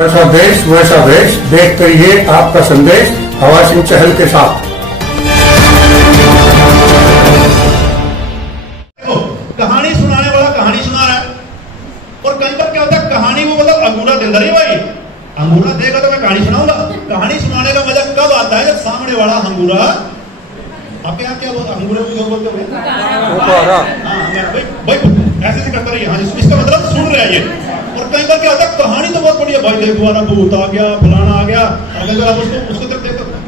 जैसा देश वैसा वेश, देखते रहिए आपका संदेश हवा सिंह चहल के साथ। कहानी सुनाने वाला कहानी सुना रहा है, और कई बार क्या होता है, कहानी को मतलब अंगूठा दे रही भाई, अंगूठा देगा तो मैं कहानी सुनाऊंगा। कहानी सुनाने का मजा कब आता है, जब सामने वाला अंगूठा, आपके यहाँ क्या बोलते, अंगूठे को जो बोलते हैं भाई ऐसे से करता रहिए। हाँ, इसका मतलब सुन रहा है ये। और कई बार क्या होता है, कहानी तो बहुत बढ़िया भाई, देखो वाला भूत आ गया, फलाना आ गया, अगर आप उसको तरफ देखो मैं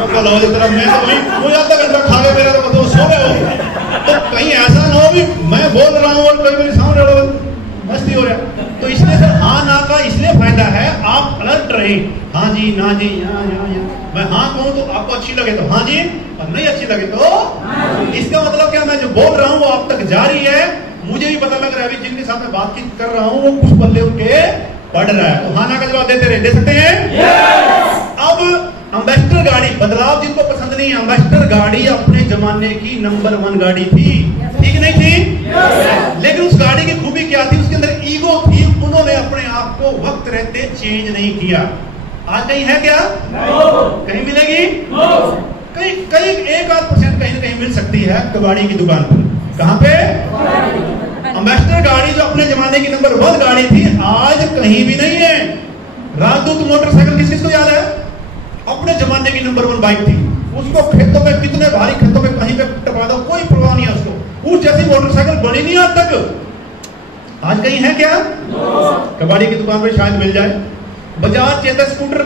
तो भाई कोई आधा घंटा खा गया मेरा, तो सो गए हो। तो कहीं ऐसा ना हो भी मैं बोल रहा हूँ और कोई मेरे सामने मस्ती हो रहा है। तो इसलिए सर हाँ ना का इसलिए फायदा है, आप अलर्ट रहे। हाँ जी, ना जी, यहाँ यहाँ यहाँ। मैं हाँ कहूँ तो आपको अच्छी लगे तो हाँ जी, और नहीं अच्छी लगे तो इसका मतलब क्या, मैं जो बोल रहा हूँ वो आप तक जारी है। मुझे भी पता लग रहा है अभी जिनके साथ मैं बातचीत कर रहा हूँ वो कुछ बल्ले उनके पढ़ रहा है। तो हाँ ना का जवाब देते रहे, दे सकते हैं। अब एम्बेसडर गाड़ी, बदलाव जिनको पसंद नहीं है, एम्बेसडर गाड़ी अपने जमाने की नंबर 1 गाड़ी थी, ठीक नहीं थी? लेकिन उस गाड़ी की खूबी क्या थी, उसके अंदर ईगो थी। उन्होंने अपने आप को वक्त रहते चेंज नहीं किया। आज कहीं है क्या? कहीं मिलेगी? कहीं 1-8% कहीं ना कहीं मिल सकती है कबाड़ी की दुकान पर। कहां पे? एम्बेसडर गाड़ी जो अपने जमाने की नंबर 1 गाड़ी थी, आज कहीं भी नहीं है। राजदूत मोटरसाइकिल किसको याद है? अपने जमाने की नंबर 1 बाइक थी। उसको खेतों में, कितने भारी खेतों में कहीं पे टपा दो, कोई परवाह नहीं है उसको। उस जैसी मोटरसाइकिल बनी नहीं आज तक। आज कहीं है क्या? कबाड़ी की दुकान पे शायद मिल जाए। बजाज चेतक स्कूटर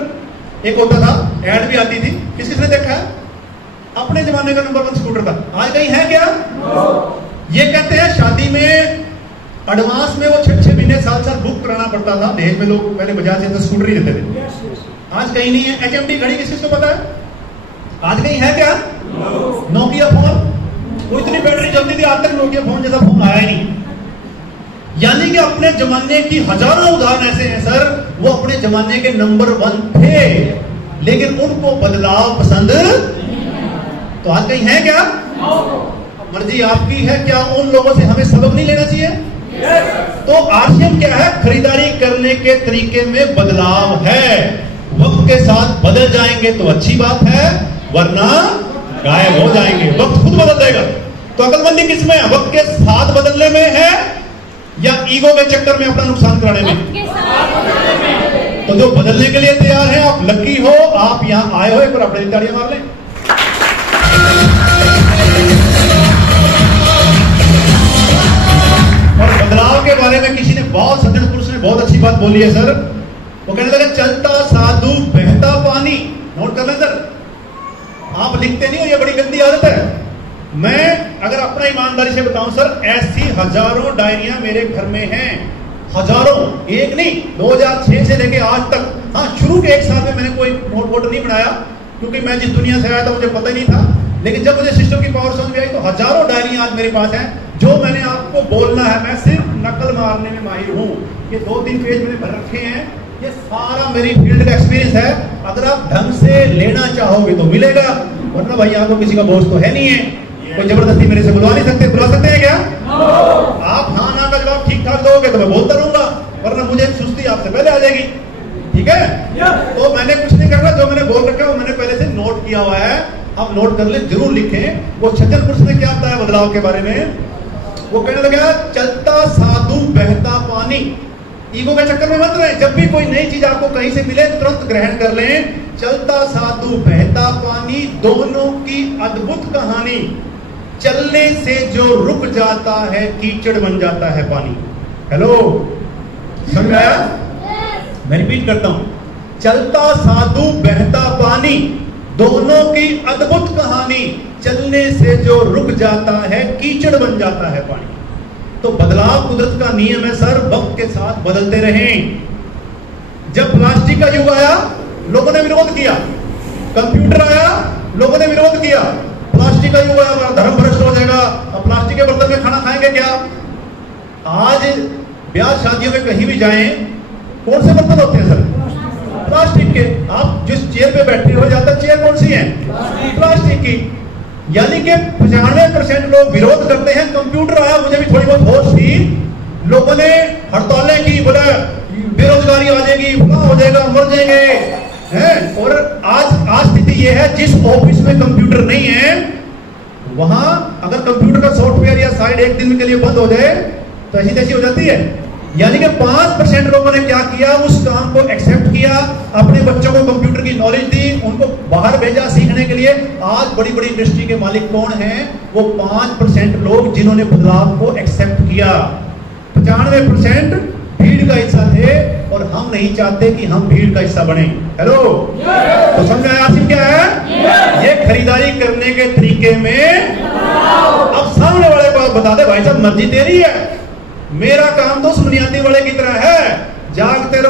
एक होता था, ऐड भी आती थी, किसने देखा है? अपने जमाने का नंबर 1 स्कूटर था। आज कहीं है क्या? ये कहते हैं शादी में एडवांस में वो 6-6 महीने साल बुक कराना पड़ता था। दहेज में लोग पहले बजाज चेतक स्कूटर ही देते थे। आज कहीं नहीं है। HMD घड़ी किसको पता है? आज कहीं है क्या? नोकिया फोन, वो इतनी बैटरी चलती थी, आज तक नोकिया फोन जैसा फोन आया ही नहीं। यानी कि अपने जमाने की हजारों उदाहरण ऐसे हैं सर, वो अपने जमाने के नंबर 1 थे, लेकिन उनको बदलाव पसंद। तो आज कहीं है क्या? मर्जी आपकी है, क्या उन लोगों से हमें सबक नहीं लेना चाहिए? तो आरसीएम क्या है? खरीदारी करने के तरीके में बदलाव है। वक्त के साथ बदल जाएंगे तो अच्छी बात है, वरना गायब हो जाएंगे। वक्त खुद बदल देगा। तो अकलमंदी किसमें है? वक्त के साथ बदलने में है या ईगो के चक्कर में अपना नुकसान कराने में? तो जो बदलने के लिए तैयार है, आप लकी हो, आप यहां आए हो। एक बार अपनी तालियां मार लें। और बदलाव के बारे में किसी ने, बहुत सज्जन पुरुष ने बहुत अच्छी बात बोली है सर। वो कहने लगे, चलता साधु बहता पानी। नोट कर लें सर, आप लिखते नहीं हो, ये बड़ी गंदी आदत है। मैं अगर अपना ईमानदारी से बताऊं सर, ऐसी हजारों डायरियां मेरे घर में हैं, हजारों, एक नहीं, 2006 से लेके आज तक। हाँ, शुरू के 1 साल में मैंने कोई नोट नहीं बनाया, क्योंकि मैं जिस दुनिया से आया था मुझे पता ही नहीं था। लेकिन जब मुझे सिस्टम की पावर समझ में आई, तो हजारों डायरियां आज मेरे पास हैं, जो मैंने आपको बोलना है। मैं सिर्फ नकल मारने में माहिर हूं। ये 2-3 पेज मैंने भर रखे हैं। ये सारा मेरी फील्ड का एक्सपीरियंस है। अगर आप ढंग से लेना चाहोगे तो मिलेगा, वरना भाई आपको किसी का बोझ तो है नहीं है। कोई जबरदस्ती मेरे से बुलवा नहीं सकते। बुला सकते हैं क्या? आप हाँ ना का जवाब ठीक ठाक दोगे तो मैं बोलता रहूंगा, वरना मुझे सुस्ती आपसे पहले आ जाएगी। ठीक है? तो मैंने कुछ नहीं करना, जो मैंने बोल रखा है वो मैंने पहले से नोट किया हुआ है। आप नोट कर ले, जरूर लिखें। वो सज्जन पुरुष ने क्या बताया बदलाव के बारे में? वो कहने लगा, चलता साधु बहता पानी। ईगो के चक्कर में मत रहे। जब भी कोई नई चीज आपको कहीं से मिले, तुरंत ग्रहण कर लें। चलता साधु बहता पानी, दोनों की अद्भुत कहानी। चलने से जो रुक जाता है, कीचड़ बन जाता है पानी। हेलो, समझ आया? मैं रिपीट करता हूं, चलता साधु बहता पानी, दोनों की अद्भुत कहानी। चलने से जो रुक जाता है, कीचड़ बन जाता है पानी। तो बदलाव कुदरत का नियम है सर, वक्त के साथ बदलते रहें। जब प्लास्टिक का युग आया, लोगों ने विरोध किया। कंप्यूटर आया, लोगों ने विरोध किया। प्लास्टिक का युग आया, हमारा धर्म भ्रष्ट हो जाएगा, अब प्लास्टिक के बर्तन में खाना खाएंगे क्या? आज ब्याह शादियों में कहीं भी जाएं, कौन से बर्तन होते हैं सर? प्लास्टिक के। आप जिस चेयर पे बैठे हो, ज्यादा चेयर कौन सी है? प्लास्टिक की। यानी कि 95% लोग विरोध करते हैं। कंप्यूटर आया, मुझे भी थोड़ी बहुत होश थी, लोगों ने हड़तालें की, बोला बेरोजगार जाएगी, फला हो जाएगा, मर जाएंगे हैं। और आज स्थिति ये है, जिस ऑफिस में कंप्यूटर नहीं है वहां अगर कंप्यूटर का सॉफ्टवेयर या साइट एक दिन के लिए बंद हो जाए तो ऐसी तैसी हो जाती है। यानी कि 5% लोगों ने क्या किया, उस काम को एक्सेप्ट किया, अपने बच्चों को कंप्यूटर की नॉलेज दी, उनको बाहर भेजा सीखने के लिए। आज बड़ी बड़ी इंडस्ट्री के मालिक कौन हैं? वो 5% लोग जिन्होंने बदलाव को एक्सेप्ट किया। 95% भीड़ का हिस्सा थे और हम नहीं चाहते कि हम भीड़ का हिस्सा बने। हेलो, तो समझ आया आसिफ क्या है? ये खरीदारी करने के तरीके में अब सामने वाले को बता दे, भाई साहब मर्जी तेरी है, मेरा काम तो उस बुनियादी वाले की तरह है, जागते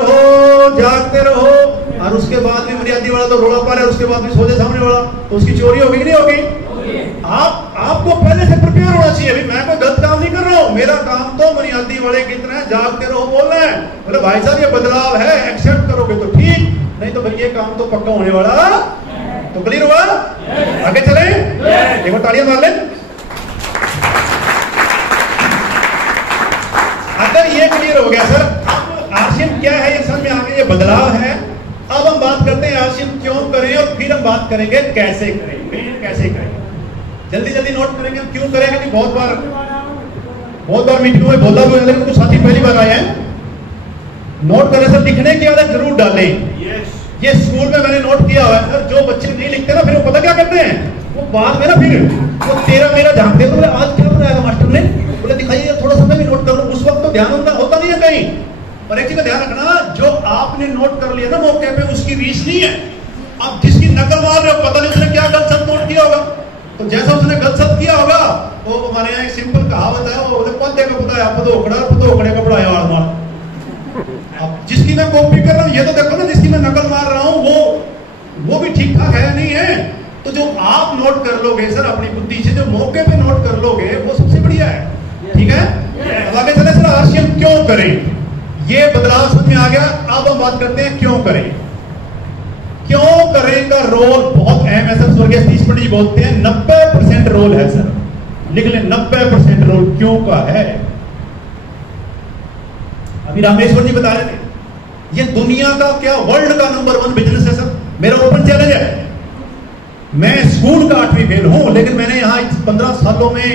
रहो और उसके बाद भी बुनियादी वाला तो रोला पा रहा है, उसके बाद भी सो जाए सामने वाला, तो उसकी चोरी होगी कि नहीं होगी? आपको पहले से प्रिपेयर होना चाहिए। अभी मैं कोई गलत काम नहीं कर रहा हूं, मेरा काम तो बुनियादी वाले की तरह जागते रहो बोलना है। बोले भाई साहब ये बदलाव है, एक्सेप्ट करोगे तो ठीक, नहीं तो भाई ये काम तो पक्का होने वाला। तो क्लियर हुआ? आगे चले, एक बार तालियां मार लें। अगर ये क्लियर हो गया सर, अब आशिम क्या है ये समझ में आ गया, ये बदलाव है। अब हम बात करते हैं आशिम क्यों करें, और फिर हम बात करेंगे कैसे करेंगे। कैसे करेंगे जल्दी जल्दी नोट करेंगे हम क्यों करेंगे। कि बहुत बार मीटिंगों में बोला हुआ है, लेकिन कुछ साथी पहली बार आए हैं। नोट करें सर, लिखने की आदत जरूर डालें। ये स्कूल में मैंने नोट किया हुआ है सर, जो बच्चे नहीं लिखते ना फिर वो पता क्या करते हैं, वो बाद में ना फिर वो तेरा मेरा झांकते हैं। आज क्या बनाया मास्टर ने, बोले दिखाइए थोड़ा सा मैं भी नोट कर लूं। उस वक्त तो ध्यान होता नहीं है कहीं। और एक चीज का ध्यान रखना, जो आपने नोट कर लिया ना मौके पे, उसकी रीस नहीं है। अब जिसकी नकल मार रहे हो, पता नहीं उसने क्या गलत शब्द नोट किया होगा, तो जैसा उसने गलत शब्द किया होगा, वो हमारे यहाँ एक सिंपल कहावत है, वो पौधे का पता है पतोकड़े का पढ़ाया मार। अब जिसकी मैं कॉपी कर रहा हूँ, ये तो देखो ना, जिसकी मैं नकल मार रहा हूँ वो भी ठीक ठाक है नहीं है। तो जो आप नोट कर लोगे सर अपनी बुद्धि से, जो मौके पे नोट कर लोगे, वो सबसे बढ़िया है। ठीक है, अब आगे चले सर, आशिम क्यों करें, ये बदलाव समझ में आ गया। अब हम बात करते हैं क्यों करें। क्यों करें का रोल बहुत अहम है सर। स्वर्गीय सतीश पंडित जी बोलते हैं 90% रोल है सर, लिख लें 90% रोल क्यों का है। अभी रामेश्वर जी बता रहे थे, ये दुनिया का क्या वर्ल्ड का नंबर 1 बिजनेस है सर। मेरा ओपन चैलेंज है, मैं स्कूल का 8वीं फेल हूं, लेकिन मैंने यहां 15 सालों में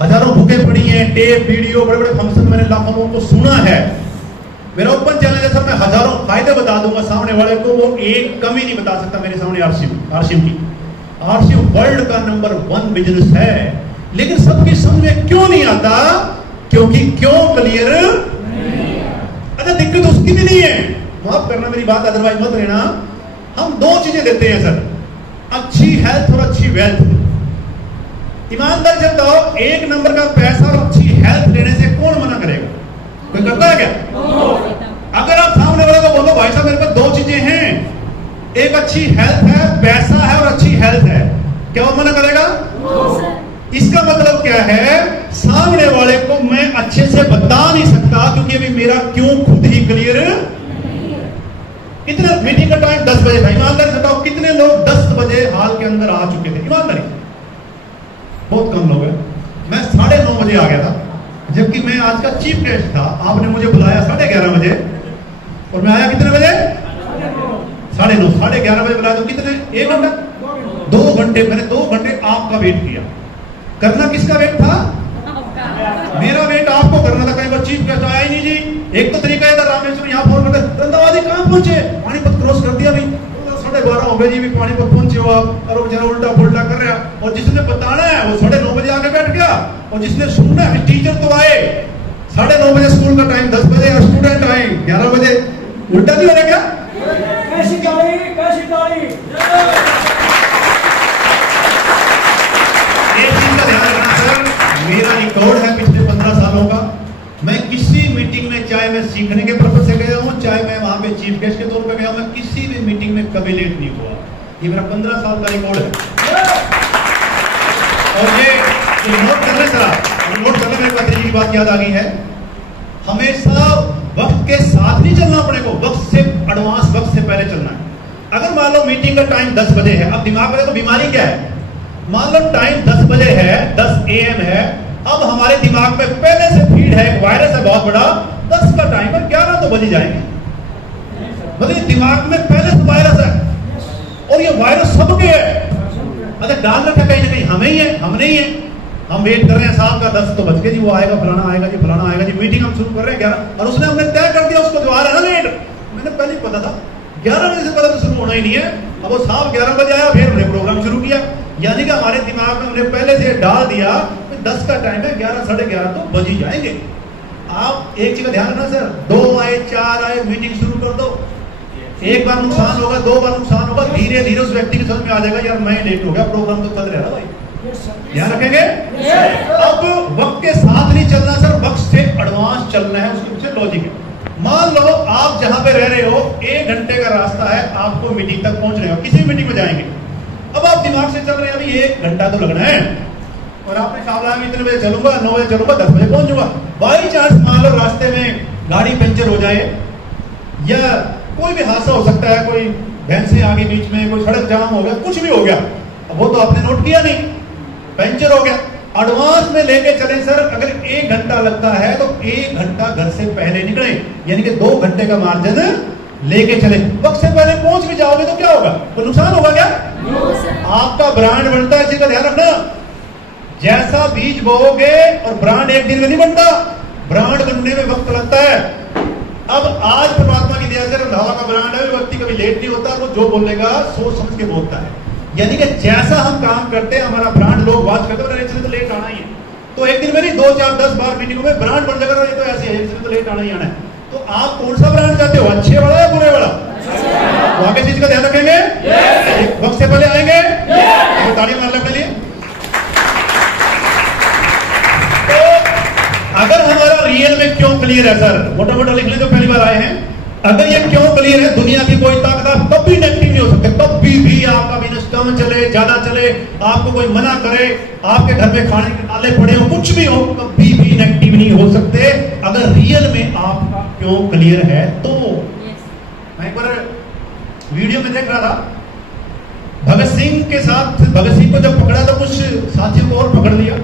हजारों बुकें पढ़ी हैं, टेप वीडियो, बड़े बड़े फंक्शन मैंने लाखों लोगों को सुना है। मेरा ओपन चैलेंज है सर, मैं हजारों फायदे बता दूंगा सामने वाले को, वो एक कमी नहीं बता सकता मेरे सामने आरसीएम की। आरसीएम वर्ल्ड का नंबर 1 बिजनेस है, लेकिन सबकी समझ में क्यों नहीं आता, क्योंकि क्यों क्लियर अच्छा दिक्कत उसकी भी नहीं है। माफ करना मेरी बात, अदरवाइज मत लेना। हम 2 चीजें देते हैं सर, अच्छी हेल्थ और अच्छी वेल्थ। ईमानदारी से बताओ, 1 नंबर का पैसा और अच्छी हेल्थ लेने से कौन मना करेगा? कोई करता है क्या? अगर आप सामने वाले को बोलो भाई साहब मेरे पास 2 चीजें हैं, एक अच्छी हेल्थ है, पैसा है और अच्छी हेल्थ है, क्या वो मना करेगा? इसका मतलब क्या है, सामने वाले को मैं अच्छे से बता नहीं सकता, क्योंकि अभी मेरा क्यों खुद ही क्लियर। इतना मीटिंग का टाइम 10 बजे था। ईमानदारी से बताओ कितने लोग 10 बजे हाल के अंदर आ चुके थे? ईमानदारी बहुत कम लोग हैं। मैं 9:30 बजे आ गया था, जबकि मैं आज का चीफ गेस्ट था। आपने मुझे बुलाया 11:30 बजे और मैं आया कितने बजे? 9:30। 11:30 बजे बुलाया तो कितने? 1 घंटा 2 घंटे मैंने 2 घंटे आपका वेट किया। करना किसका वेट था? मेरा वेट आपको करना था। कई बार चीफ गेस्ट आया ही नहीं जी। एक तो तरीका था, रामेश्वर यहाँ फोन करते, रंधावा कहां पहुंचे? पानीपत क्रॉस कर दिया। भाई 12:30 हो गए जी, भी पानीपत पहुंचे हो आप, और बेचारा उल्टा पुल्टा कर रहा। और जिसने बताना है वो 9:30 बजे आके बैठ गया, और जिसने सुनना है, टीचर तो आए 9:30 बजे, स्कूल का टाइम 10 बजे, और स्टूडेंट आए 11 बजे। उल्टा नहीं हो रहा क्या? कैसी गाड़ी एक चीज का ध्यान रखना सर, मेरा रिकॉर्ड है पिछले 15 सालों का। मैं किसी मीटिंग में, चाहे मैं सीखने के पर्पज से गया हूं, चाहे मैं वहां पे चीफ गेस्ट के तौर पे गया हूं, मैं किसी भी मीटिंग में कभी लेट नहीं हुआ। ये मेरा 15 साल का रिकॉर्ड है। और ये नोट करने सर, नोट करने मेरे पास एक बात याद आ गई है, हमेशा वक्त के साथ नहीं चलना अपने को, वक्त से एडवांस, वक्त से पहले चलना है। अगर मान लो मीटिंग का टाइम 10 बजे है, अब दिमाग में तो बीमारी क्या है, मान लो टाइम 10 बजे है, 10 AM है, अब हमारे दिमाग में पहले से फीड है, एक वायरस है बहुत बड़ा, 10 का टाइम है, 11 तो बज जाएंगे। मतलब दिमाग में पहले से वायरस है और ये वायरस सबके है। अच्छा डाल रखा कहीं ना कहीं हमें ही है, हम नहीं है। हम वेट कर रहे हैं साहब का 10 तो बज के जी, वो आएगा फलाना आएगा जी, फलाना आएगा जी। मीटिंग हम शुरू कर रहे हैं 11 और उसने हमने तय कर दिया उसको जो आ रहा है ना लेट। मैंने पहले ही पता था 11 बजे से पहले तो शुरू होना ही नहीं है। अब वो साहब 11 बजे आया, फिर हमने प्रोग्राम शुरू किया। यानी कि हमारे दिमाग में हमने पहले से डाल दिया 10 का टाइम है, 11 साढ़े 11 तो बज ही जाएंगे। आप एक चीज का ध्यान रखना सर, 2 आए 4 आए मीटिंग शुरू कर दो। एक बार नुकसान होगा, 2 बार नुकसान होगा, धीरे धीरे उस व्यक्ति की समझ में आ जाएगा यार मैं लेट हो गया, प्रोग्राम तो चल रहा है भाई। ध्यान रखेंगे। अब वक्त के साथ नहीं चलना सर, वक्त से एडवांस चलना है, उसके पीछे लॉजिक है। मान लो आप जहां पे रह रहे हो 1 घंटे का रास्ता है आपको मीटिंग तक पहुंचने का, किसी भी मीटिंग में जाएंगे। अब आप दिमाग से चल रहे हैं अभी 1 घंटा तो लगना है और आपने शामला में इतने बजे चलूंगा, 9 बजे चलूंगा, 10 बजे पहुंच जाऊंगा। बाई चांस मान लो रास्ते में गाड़ी पंचर हो जाए या कोई भी हादसा हो सकता है, कोई भैंसे आगे बीच में, कोई सड़क जाम हो गया, कुछ भी हो गया। अब वो तो आपने नोट किया नहीं, पंचर हो गया। एडवांस में लेके चले सर, अगर 1 घंटा लगता है तो 1 घंटा घर से पहले निकले, यानी कि 2 घंटे का मार्जिन लेके चले। वक्त से पहले पहुंच भी जाओगे तो क्या होगा, कोई नुकसान होगा क्या? आपका ब्रांड बनता है, इसी का ध्यान रखना। जैसा बीज बोओगे और ब्रांड एक दिन में नहीं बनता, ब्रांड बनने में वक्त लगता है। अब आज परमात्मा की दया से रंधावा का ब्रांड है, व्यक्ति कभी लेट नहीं होता, वो जो बोलेगा सोच समझ के बोलता है। यानी कि जैसा हम काम करते हैं हमारा ब्रांड लोग बात करते हैं, इसलिए तो लेट आना ही है। तो एक दिन में नहीं 2 4 10 बार मीटिंग में ब्रांड बन जाएगा, तो ऐसे है इसलिए तो लेट आना ही आना है। तो आप कौन सा ब्रांड चाहते हो, अच्छे वाला या बुरे वाला? तो आगे चीज का ध्यान रखेंगे, वक्त से पहले आएंगे, तालियां मारने के लिए। तो अगर हमारा रियल में क्यों क्लियर है सर, मोटा मोटा लिख ले जो पहली बार आए हैं। अगर ये क्यों क्लियर है, दुनिया की कोई ताकत आप कभी नेगेटिव नहीं हो सकते, कभी भी। आपका बिजनेस कम चले ज्यादा चले, आपको कोई मना करे, आपके घर में खाने के नाले पड़े हो, कुछ भी हो, कभी भी नेगेटिव नहीं हो सकते अगर रियल में आपका क्यों क्लियर है तो। मैं एक बार वीडियो में देख रहा था, भगत सिंह के साथ, भगत सिंह को जब पकड़ा तो कुछ साथियों को और पकड़ लिया।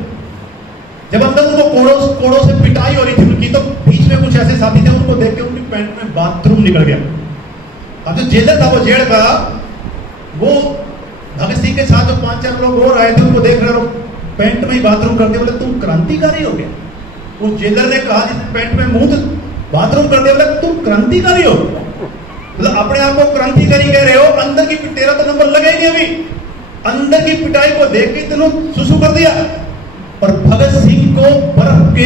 जब अंदर उनको कोड़ों से पिटाई हो रही थी उनकी, तो बीच में कुछ ऐसे साथी थे, उनको देख के उनकी पैंट में बाथरूम निकल गया। अब जो जेलर था, वो जेल का, वो भगत सिंह के साथ जो 5-4 लोग और आए थे, उनको देख रहे, पैंट में ही बाथरूम करते, बोले तुम क्रांतिकारी हो गया। वो जेलर ने कहा जिस पैंट में मुंह बाथरूम करते, बोले तुम क्रांतिकारी हो, मतलब अपने आप को क्रांतिकारी कह रहे हो, अंदर की तेरा तो नंबर लगे ही अभी। अंदर की पिटाई को देख के तुम सुसु कर दिया। और भगत सिंह को बर्फ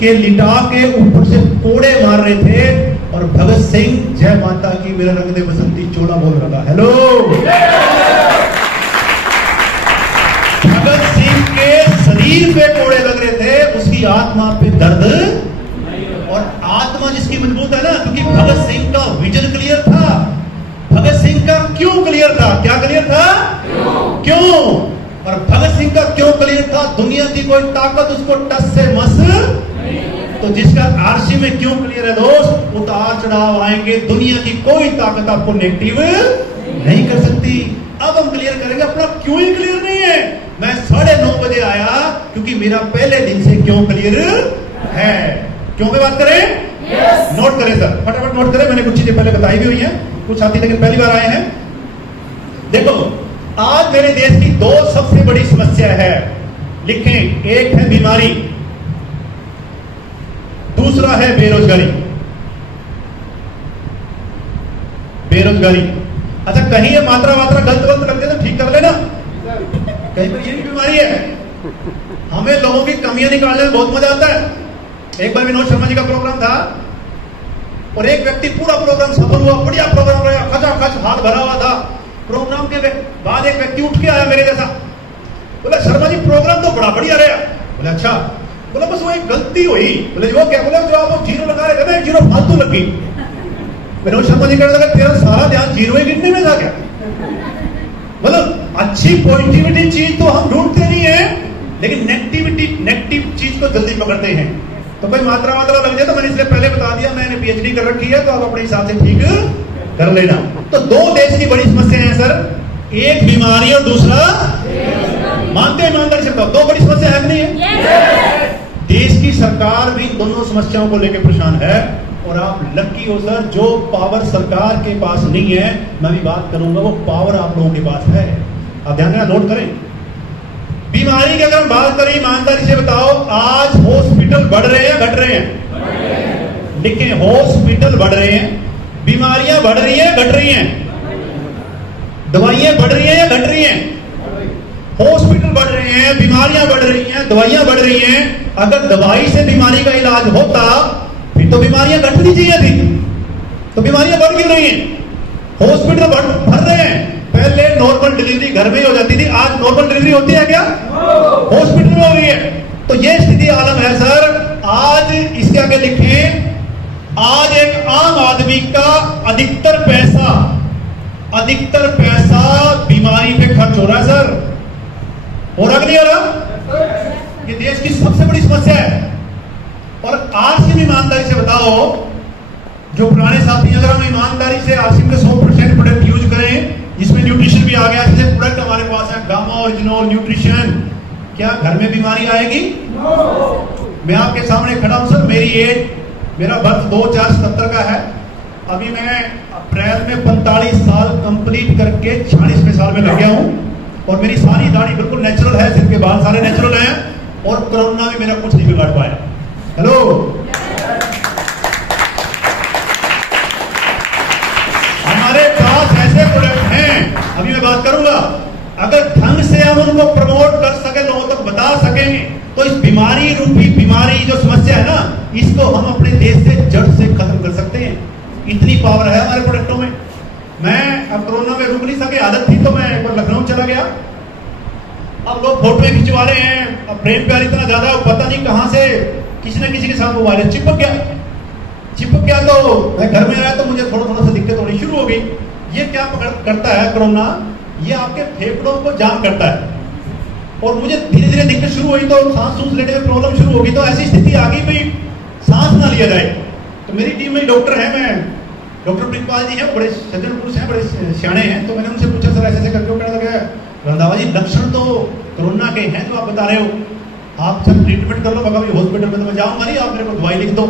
के लिटा के ऊपर से कोड़े मार रहे थे और भगत सिंह जय माता की मेरा रंग दे बसंती चोला बोल रहा था। हेलो, भगत सिंह के शरीर पे कोड़े लग रहे थे, उसकी आत्मा पे दर्द। और आत्मा जिसकी मजबूत है ना, क्योंकि भगत सिंह का विजन क्लियर था। भगत सिंह का क्यों क्लियर था, क्या क्लियर था, क्यों। और भगत सिंह का क्यों क्लियर था, दुनिया की कोई ताकत उसको टस से मस। तो जिसका आरसी में क्यों क्लियर है दोस्त, उतार चढ़ाव आएंगे, दुनिया की कोई ताकत आपको नेगेटिव नहीं कर सकती। अब हम क्लियर करेंगे अपना क्यों ही क्लियर नहीं है। मैं 9:30 बजे आया क्योंकि मेरा पहले दिन से क्यों क्लियर है। क्यों पे बात करें, नोट करें सर, फटाफट नोट करें। मैंने कुछ चीजें पहले बताई भी हुई हैं, कुछ साथी लेकिन पहली बार आए हैं। देखो, आज मेरे देश की 2 सबसे बड़ी समस्या है, लिखें। एक है बीमारी, दूसरा है बेरोजगारी। बेरोजगारी, अच्छा कहीं ये मात्रा गलत लग जाए तो ठीक कर लेना, कहीं पर ये भी बीमारी है। हमें लोगों की कमियां निकालने में बहुत मजा आता है। एक बार विनोद शर्मा जी का प्रोग्राम था और एक व्यक्ति पूरा प्रोग्राम सफल हुआ, बढ़िया प्रोग्राम रहा, खचाखच हाथ भरा हुआ था। प्रोग्राम के बाद एक व्यक्ति उठ के आया मेरे जैसा, बोला शर्मा जी प्रोग्राम तो बड़ा बढ़िया रहा। बोले अच्छा, बोला बस वो एक गलती हुई। बोले वो क्या, बोला जो आप 0 लगा रहे थे ना, 0 फालतू लग गई। विनोद शर्मा जी कहने लगा तेरा सारा ध्यान 0 ही गिनने में था क्या। मतलब अच्छी पॉजिटिविटी चीज तो हम ढूंढते नहीं है, लेकिन नेगेटिव चीज को जल्दी पकड़ते हैं। तो कोई मात्रा लग जाए तो मैंने इसलिए पहले बता दिया, मैंने पीएचडी कर रखी है, तो आप अपने हिसाब से ठीक कर लेना। तो 2 देश की बड़ी समस्या है सर, एक बीमारी और दूसरा मानते हैं, ईमानदारी से बताओ, 2 बड़ी समस्या है नहीं है। देश की सरकार भी दोनों समस्याओं को लेकर परेशान है। और आप लकी हो सर, जो पावर सरकार के पास नहीं है, मैं भी बात करूंगा, वो पावर आप लोगों के पास है। आप ध्यान देना, नोट करें। बीमारी की अगर हम बात करें, ईमानदारी से बताओ, आज हॉस्पिटल बढ़ रहे हैं घट रहे हैं? लिखें, हॉस्पिटल बढ़ रहे हैं, बीमारियां बढ़ रही हैं घट रही हैं, दवाइयां बढ़ रही हैं या घट रही हैं? हॉस्पिटल बढ़ रहे हैं, बीमारियां बढ़ रही हैं, दवाइयां बढ़ रही हैं। अगर दवाई से बीमारी का इलाज होता फिर तो बीमारियां घटनी चाहिए थी, तो बीमारियां बढ़ क्यों रही हैं? हॉस्पिटल भर रहे हैं। पहले नॉर्मल डिलीवरी घर में ही हो जाती थी, आज नॉर्मल डिलीवरी होती है क्या? हॉस्पिटल में हो रही है। तो ये स्थिति आलम है सर। आज इसके आगे लिखें, आज एक आम आदमी का अधिकतर पैसा बीमारी पे खर्च हो रहा है सर। हो रहा कि नहीं हो रहा? ये देश की सबसे बड़ी समस्या है। और आरसीएम ईमानदारी से बताओ, जो पुराने साथी, अगर हम ईमानदारी से आरसीएम के 100% प्रोडक्ट यूज करें, जिसमें न्यूट्रिशन भी आ गया, जैसे प्रोडक्ट हमारे पास है गामा ओरिजिनल न्यूट्रिशन, क्या घर में बीमारी आएगी? मैं आपके सामने खड़ा हूं सर, मेरा बर्थ 2070 का है। अभी मैं अप्रैल में 45 साल कंप्लीट करके 46वें साल में लग गया हूं, और मेरी सारी दाढ़ी बिल्कुल नेचुरल है, सिर के बाल सारे नेचुरल हैं, और कोरोना में मेरा कुछ नहीं बिगाड़ पाया। हेलो, हमारे पास ऐसे प्रोडक्ट हैं, अभी मैं बात करूंगा, अगर ढंग से हम उनको प्रमोट कर सके, लोगों तक बता सकेंगे, तो इस बीमारी रूपी बीमारी जो समस्या है ना, इसको हम अपने देश से जड़ से खत्म कर सकते हैं। इतनी पावर है हमारे प्रोडक्टों में। मैं अब कोरोना में रुक नहीं सके, आदत थी तो मैं एक बार लखनऊ चला गया। अब लोग फोटो खिंचवा रहे हैं, अब प्रेम प्यार इतना ज्यादा है, पता नहीं कहां से किसी न किसी के साथ वो वायरस चिपक गया। तो मैं घर में रहा तो मुझे थोड़ा सा दिक्कत होनी शुरू हो गई। ये क्या करता है कोरोना? ये आपके फेफड़ों को जाम करता है, और मुझे धीरे धीरे दिक्कत शुरू हुई, तो सांस लेने में प्रॉब्लम शुरू होगी। तो ऐसी स्थिति आ गई भाई सांस ना लिया जाए। तो मेरी टीम में डॉक्टर है, मैं डॉक्टर प्रिंसपाल जी हैं, बड़े सज्जन पुरुष हैं, बड़े सियाणे हैं। तो मैंने उनसे पूछा, सर ऐसे करके वो कहने लगे, रंधावा जी लक्षण तो कोरोना के हैं जो आप बता रहे हो, आप सब ट्रीटमेंट कर लो। मगर हॉस्पिटल में तो मैं जाऊंगा नहीं, आप मेरे को दवाई लिख दो।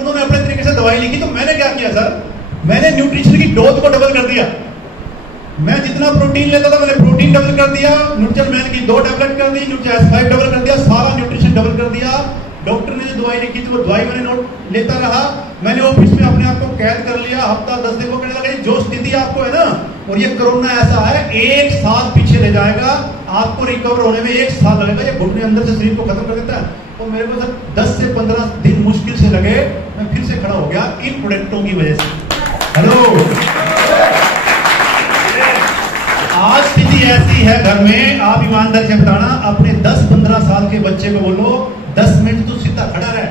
उन्होंने अपने तरीके से दवाई लिखी। तो मैंने क्या किया सर, मैंने न्यूट्रिशन की डोज को डबल कर दिया। मैं जितना प्रोटीन लेता था मैंने प्रोटीन डबल कर दिया, न्यूट्रिशन की 2 टैबलेट कर दी, न्यूट्रिशन डबल कर दिया, सारा न्यूट्रिशन डबल कर दिया। डॉक्टर ने जो दवाई लिखी थी वो दवाई मैंने नोट लेता रहा। मैंने ऑफिस में अपने आप को कैद कर लिया, हफ्ता 10 दिन को कहने लगा, जो स्थिति आपको है ना, और ये कोरोना ऐसा है, 1 साल पीछे ले जाएगा, आपको रिकवर होने में 1 साल लगेगा। ये घुटने अंदर से शरीर को खत्म कर देता है। तो मेरे को सर 10 से 15 दिन मुश्किल से लगे, मैं फिर से खड़ा हो गया इन प्रोडक्टों की वजह से। हेलो, आज स्थिति ऐसी है घर में, आप ईमानदारी से बताना, अपने 10-15 साल के बच्चे को बोलो 10 मिनट तो सीधा खड़ा रहे,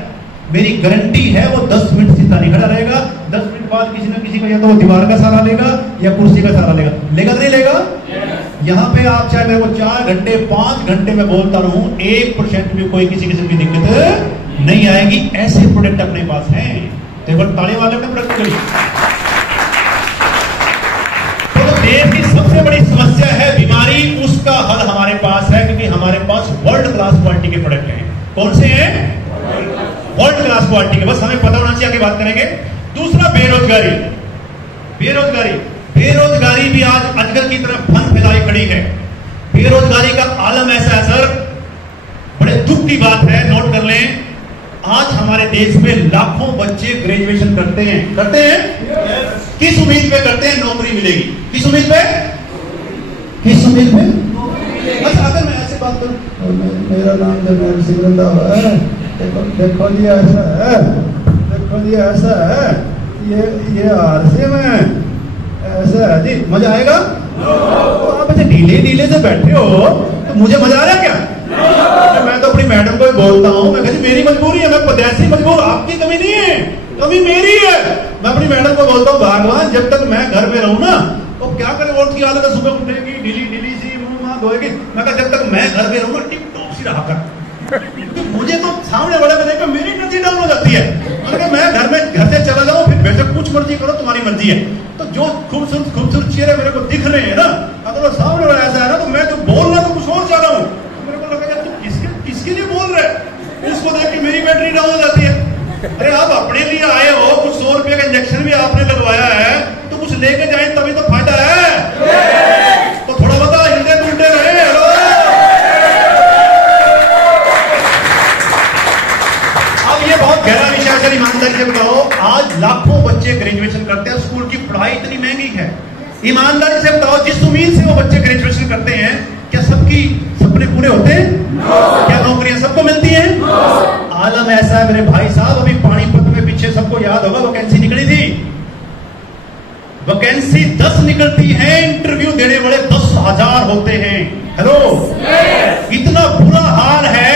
मेरी गारंटी है वो 10 मिनट सीधा नहीं खड़ा रहेगा। 10 मिनट बाद किसी ना किसी का या तो वो दीवार का सहारा लेगा या कुर्सी का सहारा लेगा कि नहीं लेगा? यहाँ पे आप चाहे मेरे को 4 घंटे 5 घंटे में बोलता रहूं, 1% भी कोई किसी किस्म की दिक्कत नहीं आएगी। ऐसे प्रोडक्ट अपने पास हैं। तो एक बार ताली वाले अपने प्रोडक्ट के लिए। देश की सबसे बड़ी समस्या है बीमारी, उसका हल हमारे पास है, क्योंकि हमारे पास वर्ल्ड क्लास क्वालिटी के प्रोडक्ट हैं। कौन से हैं? वर्ल्ड क्लास क्वालिटी के। बस हमें पता होना चाहिए, आगे बात करेंगे। दूसरा, बेरोजगारी भी आज अजगर की तरफ फन फैलाई खड़ी है। बेरोजगारी का आलम ऐसा है सर, बड़े दुख की बात है, नोट कर लें। आज हमारे देश में लाखों बच्चे ग्रेजुएशन करते हैं। किस उम्मीद पे करते हैं? नौकरी मिलेगी। किस उम्मीद पे? अच्छा, अगर मैं ऐसे बात करूं, मेरा नाम जर्नल सिंह रंधावा है, देखो जी ऐसा है, ये आरसीएम है, ऐसा है जी, मजा आएगा? तो आप ऐसे ढीले से बैठे हो, तो मुझे मजा आ रहा है क्या? मैं तो अपनी मैडम को बोलता हूँ, मैं कहती मेरी मजबूरी है, मैं पदेसी मजबूर, आपकी कमी नहीं है, कमी मेरी है। मैं अपनी मैडम को बोलता हूँ, भगवान जब तक मैं घर में रहूं ना, तो क्या करे, वोट की आदत है, सुबह उठेगी ढीली सी, मुंह धोएगी। मैं कहा जब तक मैं घर में रहूंगा टिप टॉप सी रहा कर। मुझे तो सामने वाले को देखकर मेरी एनर्जी डाउन हो जाती है। मैं घर से चला जाऊं, फिर बेशक कुछ मर्जी करो, तुम्हारी मर्जी है। तो जो खूबसूरत चेहरे मेरे को दिख रहे हैं ना, अगर वो सामने वाला ऐसा है ना, तो मैं जो बोल रहा तो कुछ और चाह रहा हूं, मेरे को लगेगा तू किसके लिए बोल रहे, उसको देख के मेरी बैटरी डाउन हो जाती है। अरे आप अपने लिए आए हो, कुछ 100 रुपए का इंजेक्शन भी आपने लगवाया है, तो कुछ लेके जाए तभी तो फायदा है। तो थोड़ा बता हिलते डुलते रहे। अब ये बहुत गहरा विषय है, ईमानदारी से बताओ, आज लाखों बच्चे ग्रेजुएशन करते हैं, स्कूल की पढ़ाई इतनी महंगी है। ईमानदारी से बताओ, जिस उम्मीद से वो बच्चे ग्रेजुएशन करते हैं, क्या सबकी सपने पूरे होते हैं? क्या नौकरियां सबको मिलती हैं? आलम ऐसा है मेरे भाई साहब, अभी पानीपत में पीछे सबको याद होगा वैकेंसी निकली थी। वैकेंसी 10 निकलती है, इंटरव्यू देने वाले 10,000 होते हैं। हेलो, इतना बुरा हाल है,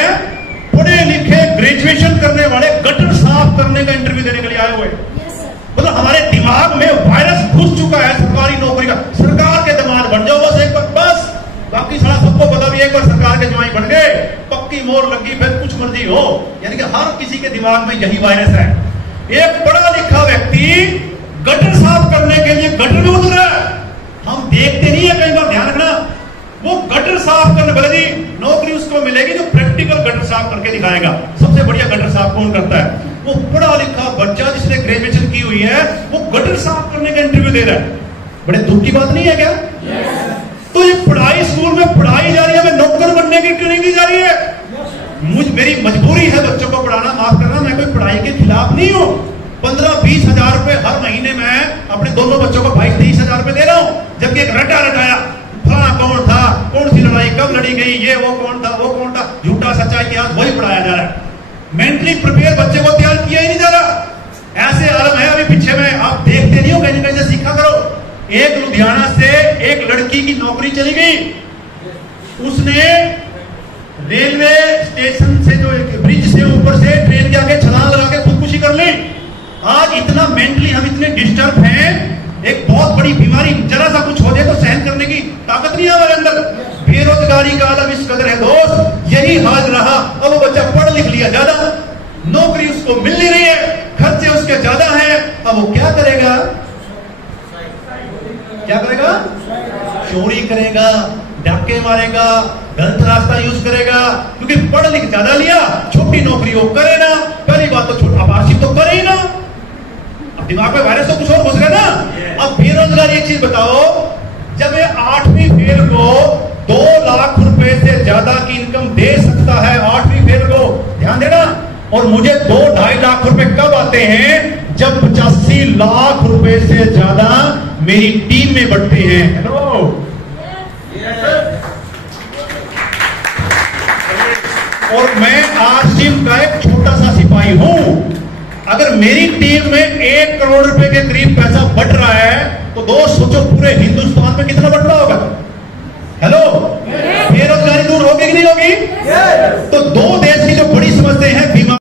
पढ़े लिखे ग्रेजुएशन करने वाले गटर साफ करने का इंटरव्यू देने के लिए आए हुए। मतलब हमारे दिमाग में वायरस घुस चुका है सरकारी नौकरी का। सरकार के दामाद बन जाओ बस एक बार, बस बाकी सारा सबको पता भी एक बार सरकार के जमाई बन गए, पक्की मोर लगी, फिर कुछ मर्जी हो। यानी कि हर किसी के दिमाग में यही वायरस है। एक पढ़ा लिखा व्यक्ति गटर साफ करने के लिए गटर में उतर रहा है। हम देखते नहीं है, कई बार ध्यान रखना, वो गटर साफ करने वाले जी नौकरी उसको मिलेगी जो प्रैक्टिकल गटर साफ करके दिखाएगा। सबसे बढ़िया गटर साफ कौन करता है? वो पढ़ा लिखा बच्चा जिसने ग्रेजुएशन की हुई है, वो गटर साफ करने का इंटरव्यू दे रहा है। बड़े दुख की बात नहीं है क्या? तो ये पढ़ाई, स्कूल में पढ़ाई जा रही है, हमें नौकर बनने की ट्रेनिंग दी जा रही है। मेरी मजबूरी है बच्चों को पढ़ाना, माफ करना, मैं कोई पढ़ाई के खिलाफ नहीं हूं। 15-20 हजार रुपए हर महीने मैं अपने दोनों बच्चों को 22-23 हजार रुपए दे रहा हूं, जबकि एक रटा रटाया फला कौन था, कौन सी लड़ाई कब लड़ी गई, ये वो कौन था, वो कौन था, झूठा सच्चा इतिहास वही पढ़ाया जा रहा है। मेंटली प्रिपेयर बच्चे को तैयार किया ही नहीं जा रहा। ऐसे आलम है अभी पीछे में, आप देखते नहीं हो, कहीं कहीं से सीखा करो। एक लुधियाना से एक लड़की की नौकरी चली गई, उसने रेलवे स्टेशन से जो ब्रिज से ऊपर से ट्रेन के आगे छलांग लगा के खुदकुशी कर ली। आज इतना मेंटली हम इतने डिस्टर्ब हैं, एक बहुत बड़ी बीमारी, जरा सा कुछ हो जाए तो सहन करने की ताकत नहीं है हमारे अंदर। बेरोजगारी का आलम इस कदर है दोस्त, यही हाल रहा। अब वो बच्चा पढ़ लिख लिया ज्यादा, नौकरी उसको मिल नहीं रही है, खर्चे उसके ज्यादा हैं, अब वो क्या करेगा? क्या करेगा? चोरी करेगा, डाके मारेगा, गलत रास्ता यूज करेगा, क्योंकि पढ़ लिख ज्यादा लिया, छोटी नौकरी वो करे ना। पहली बात तो छोटा आवासी तो करे ही ना, अब दिमाग में वायरस तो कुछ और घुस गया ना। अब बेरोजगारी, एक चीज बताओ, जब ये 8वीं फेल को 2 लाख रुपए से ज्यादा की इनकम दे सकता है, 8वीं फेल को, ध्यान देना, और मुझे 2-2.5 लाख रुपए कब आते हैं? जब 85 लाख रुपए से ज्यादा मेरी टीम में बढ़ते हैं। हेलो, और मैं आज टीम का एक छोटा सा सिपाही हूं। अगर मेरी टीम में 1 करोड़ रुपए के करीब पैसा बढ़ रहा है, तो दोस्त सोचो पूरे हिंदुस्तान में कितना बढ़ रहा होगा। हेलो, बेरोजगारी दूर होगी कि नहीं होगी? तो 2 देश